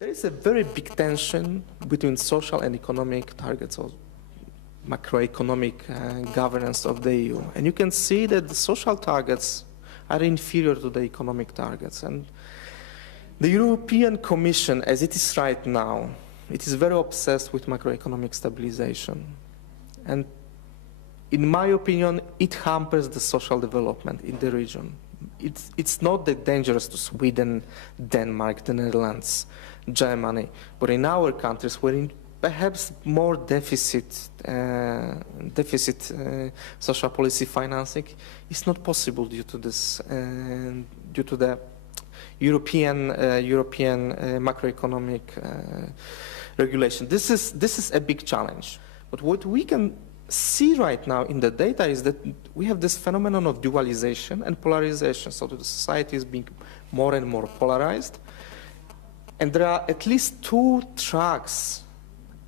There is a very big tension between social and economic targets of macroeconomic governance of the EU. And you can see that the social targets are inferior to the economic targets. And the European Commission, as it is right now, it is very obsessed with macroeconomic stabilization. And in my opinion, it hampers the social development in the region. It's not that dangerous to Sweden, Denmark, the Netherlands, Germany, but in our countries, where in perhaps more deficit social policy financing is not possible due to this, due to the European macroeconomic regulation. This is a big challenge. But what we can see right now in the data is that we have this phenomenon of dualization and polarization. So the society is being more and more polarized. And there are at least two tracks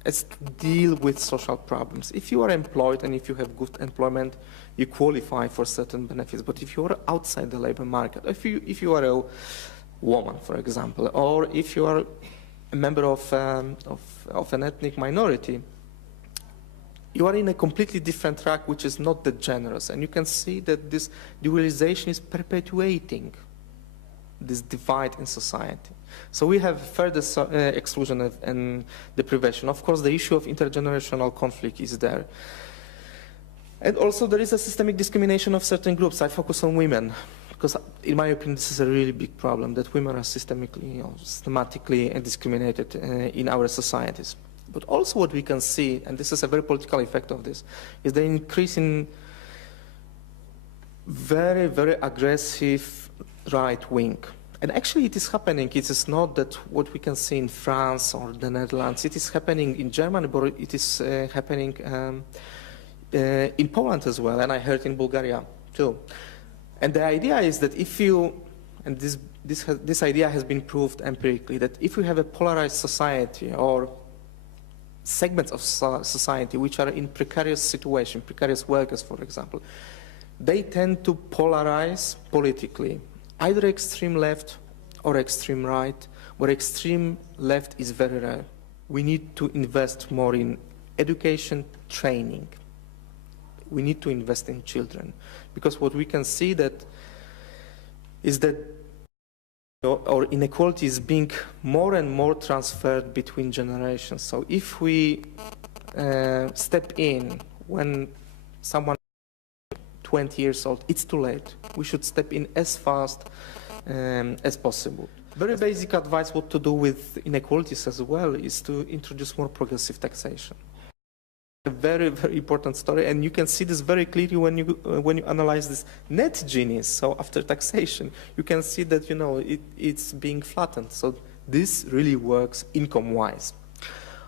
as to deal with social problems. If you are employed and if you have good employment, you qualify for certain benefits. But if you are outside the labor market, if you are a woman, for example, or if you are a member of an ethnic minority, you are in a completely different track, which is not that generous. And you can see that this dualization is perpetuating this divide in society. So we have further exclusion and deprivation. Of course, the issue of intergenerational conflict is there. And also there is a systemic discrimination of certain groups. I focus on women, because in my opinion, this is a really big problem, that women are systematically discriminated in our societies. But also what we can see, and this is a very political effect of this, is the increase in very, very aggressive right wing. And actually it is happening. It is not that what we can see in France or the Netherlands. It is happening in Germany, but it is happening in Poland as well, and I heard in Bulgaria too. And the idea is that if you, and this idea has been proved empirically, that if you have a polarized society or segments of society which are in precarious situation, precarious workers, for example, they tend to polarize politically, either extreme left or extreme right, where extreme left is very rare. We need to invest more in education, training. We need to invest in children, because what we can see is that or inequality is being more and more transferred between generations. So if we step in when someone is 20 years old, it's too late. We should step in as fast as possible. Very basic advice what to do with inequalities as well is to introduce more progressive taxation. A very, very important story, and you can see this very clearly when you analyze this net Gini. So after taxation, you can see that it's being flattened. So this really works income-wise.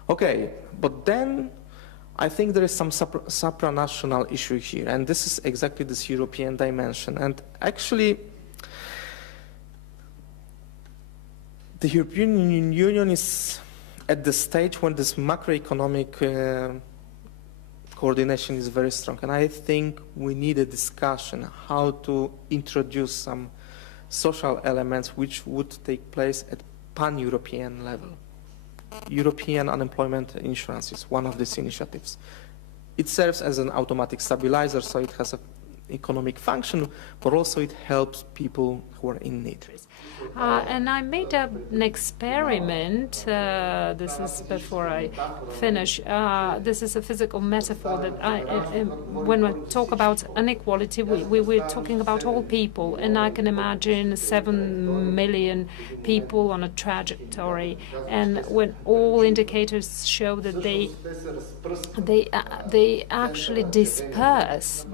Okay, but then I think there is some supranational issue here, and this is exactly this European dimension. And actually, the European Union is at the stage when this macroeconomic coordination is very strong, and I think we need a discussion how to introduce some social elements which would take place at pan-European level. European unemployment insurance is one of these initiatives. It serves as an automatic stabilizer, so it has an economic function, but also it helps people who are in need. And I made an experiment, this is before I finish, this is a physical metaphor that when we talk about inequality, we're talking about all people, and I can imagine 7 million people on a trajectory, and when all indicators show that they actually disperse,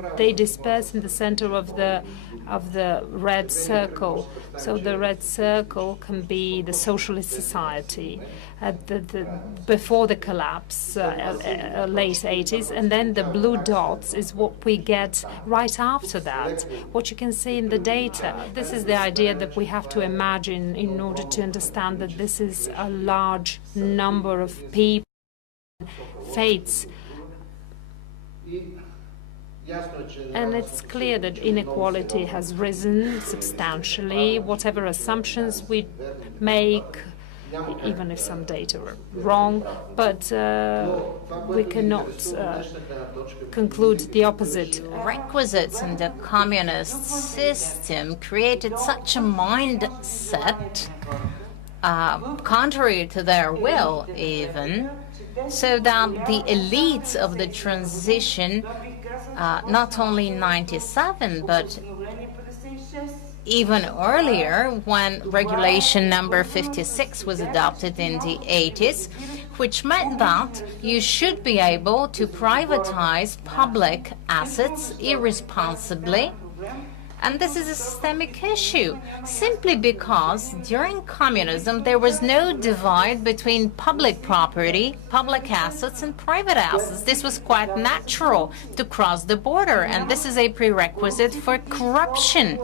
in the center of the red circle. So the red circle can be the socialist society before the collapse, late 80s, and then the blue dots is what we get right after that, what you can see in the data. This is the idea that we have to imagine in order to understand that this is a large number of people, fates. And it's clear that inequality has risen substantially. Whatever assumptions we make, even if some data are wrong, but we cannot conclude the opposite. Requisites in the communist system created such a mindset, contrary to their will even, so that the elites of the transition, not only in 97, but even earlier, when regulation number 56 was adopted in the 80s, which meant that you should be able to privatize public assets irresponsibly. And this is a systemic issue, simply because during communism there was no divide between public property, public assets, and private assets. This was quite natural to cross the border, and this is a prerequisite for corruption.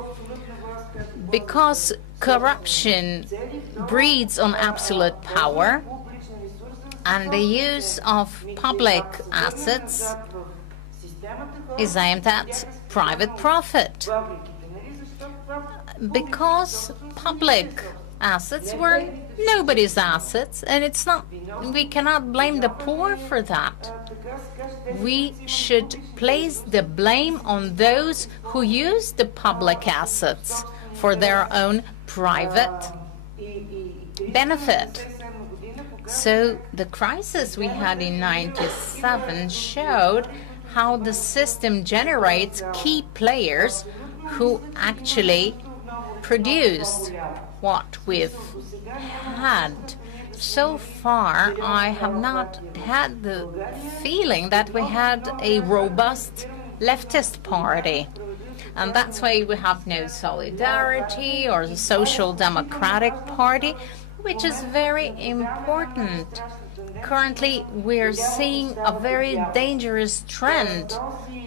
Because corruption breeds on absolute power, and the use of public assets is aimed at private profit. Because public assets were nobody's assets, and we cannot blame the poor for that. We should place the blame on those who use the public assets for their own private benefit. So the crisis we had in 97 showed how the system generates key players who actually produced what we've had. So far, I have not had the feeling that we had a robust leftist party. And that's why we have no Solidarity or the Social Democratic Party, which is very important. Currently, we're seeing a very dangerous trend.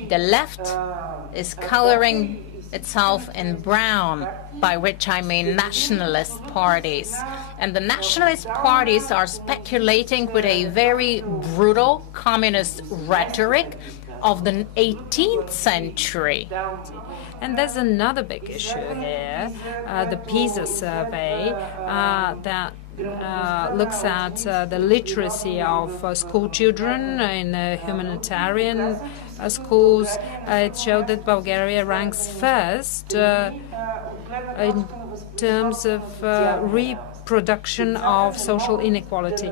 The left is coloring itself in brown, by which I mean nationalist parties. And the nationalist parties are speculating with a very brutal communist rhetoric of the 18th century. And there's another big issue here, the PISA survey that looks at the literacy of school children in humanitarian schools. It showed that Bulgaria ranks first in terms of reproduction of social inequality.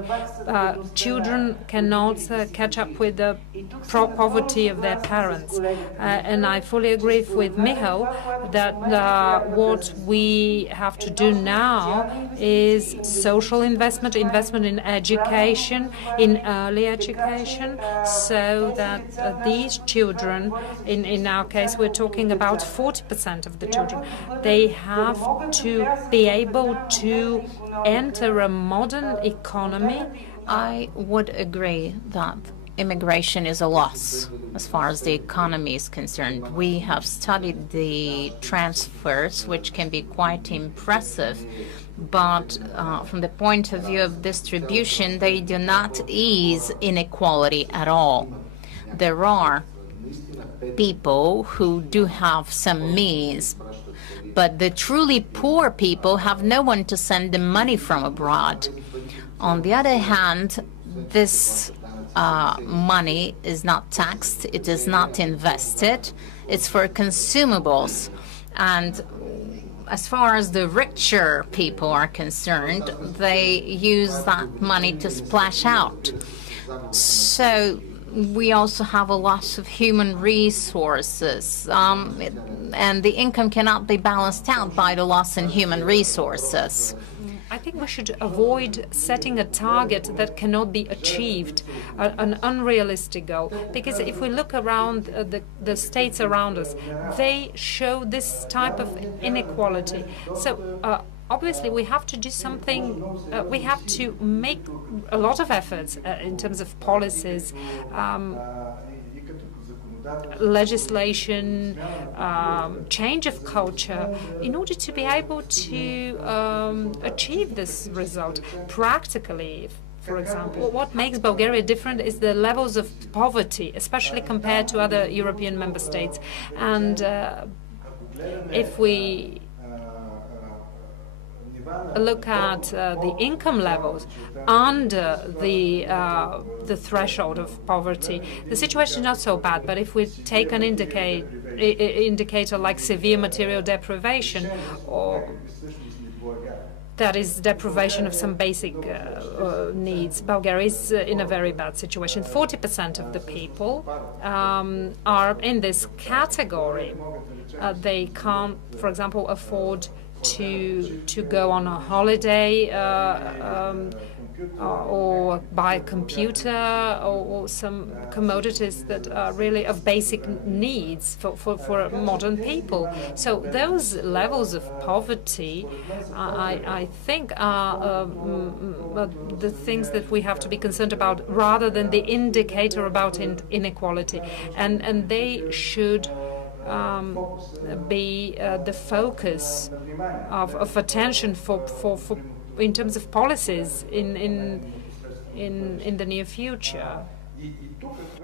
Children cannot catch up with the poverty of their parents. And I fully agree with Michał that what we have to do now is social investment in education, in early education, so that these children, in our case, we're talking about 40% of the children, they have to be able to enter a modern economy. I would agree that immigration is a loss as far as the economy is concerned. We have studied the transfers, which can be quite impressive, but from the point of view of distribution, they do not ease inequality at all. There are people who do have some means, but the truly poor people have no one to send them money from abroad. On the other hand, this money is not taxed, it is not invested, it's for consumables. And as far as the richer people are concerned, they use that money to splash out. So we also have a loss of human resources, and the income cannot be balanced out by the loss in human resources. I think we should avoid setting a target that cannot be achieved, an unrealistic goal. Because if we look around the states around us, they show this type of inequality. So obviously, we have to do something. We have to make a lot of efforts in terms of policies, legislation, change of culture, in order to be able to achieve this result practically. For example, what makes Bulgaria different is the levels of poverty, especially compared to other European member states. And if we look at the income levels under the threshold of poverty, the situation is not so bad. But if we take an indicator like severe material deprivation, or that is deprivation of some basic needs, Bulgaria is in a very bad situation. 40% of the people are in this category. They can't, for example, afford to go on a holiday or buy a computer or some commodities that are really of basic needs for modern people. So those levels of poverty, I think, are the things that we have to be concerned about rather than the indicator about inequality. And they should be the focus of attention for in terms of policies in the near future.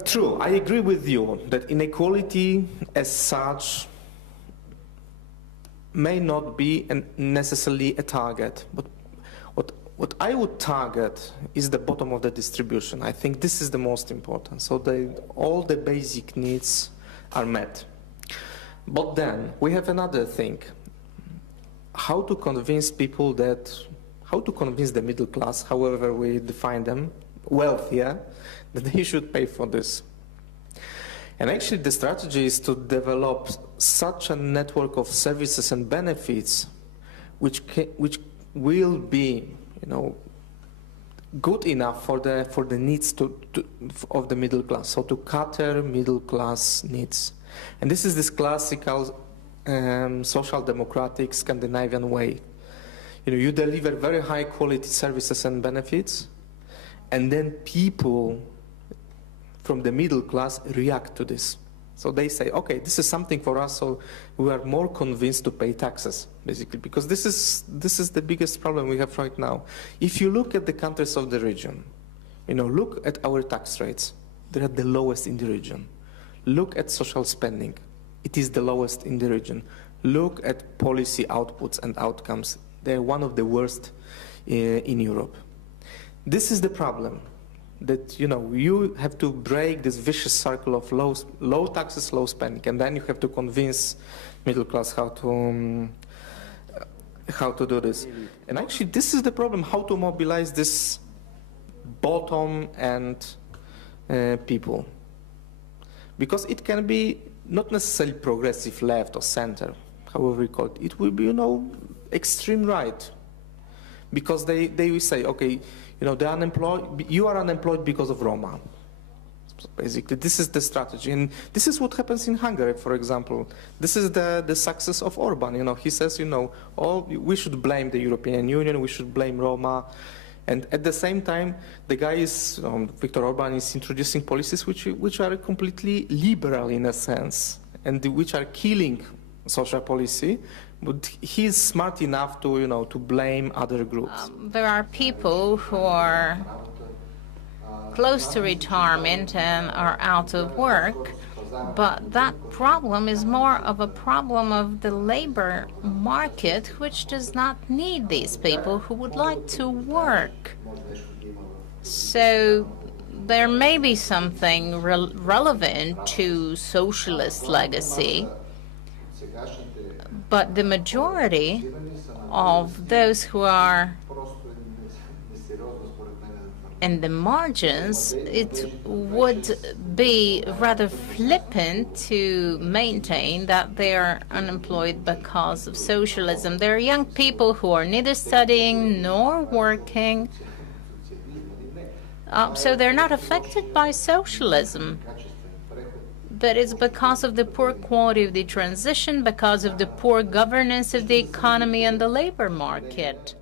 True, I agree with you that inequality as such may not be necessarily a target, but what I would target is the bottom of the distribution. I think this is the most important, so all the basic needs are met. But then we have another thing: how to convince people how to convince the middle class, however we define them, wealthier, that they should pay for this. And actually the strategy is to develop such a network of services and benefits which will be, good enough for the needs of the middle class, so to cater middle class needs. And this is this classical social democratic Scandinavian way. You deliver very high quality services and benefits, and then people from the middle class react to this. So they say, okay, this is something for us, so we are more convinced to pay taxes, basically, because this is the biggest problem we have right now. If you look at the countries of the region, look at our tax rates. They are the lowest in the region. Look at social spending. It is the lowest in the region. Look at policy outputs and outcomes. They're one of the worst in Europe. This is the problem, that you have to break this vicious circle of low taxes, low spending, and then you have to convince middle class how to do this. And actually, this is the problem: how to mobilize this bottom end people, because it can be not necessarily progressive left or center, however we call it. It will be, extreme right, because they will say, okay, the unemployed, you are unemployed because of Roma. So basically, this is the strategy, and this is what happens in Hungary, for example. This is the success of Orban. He says, we should blame the European Union, we should blame Roma, and at the same time, the guy is, Viktor Orban is introducing policies which are completely liberal in a sense, and which are killing social policy. But he's smart enough to blame other groups. There are people who are close to retirement and are out of work, but that problem is more of a problem of the labor market, which does not need these people who would like to work. So there may be something relevant to socialist legacy, but the majority of those who are in the margins, it would be rather flippant to maintain that they are unemployed because of socialism. There are young people who are neither studying nor working, so they're not affected by socialism. But it's because of the poor quality of the transition, because of the poor governance of the economy and the labor market.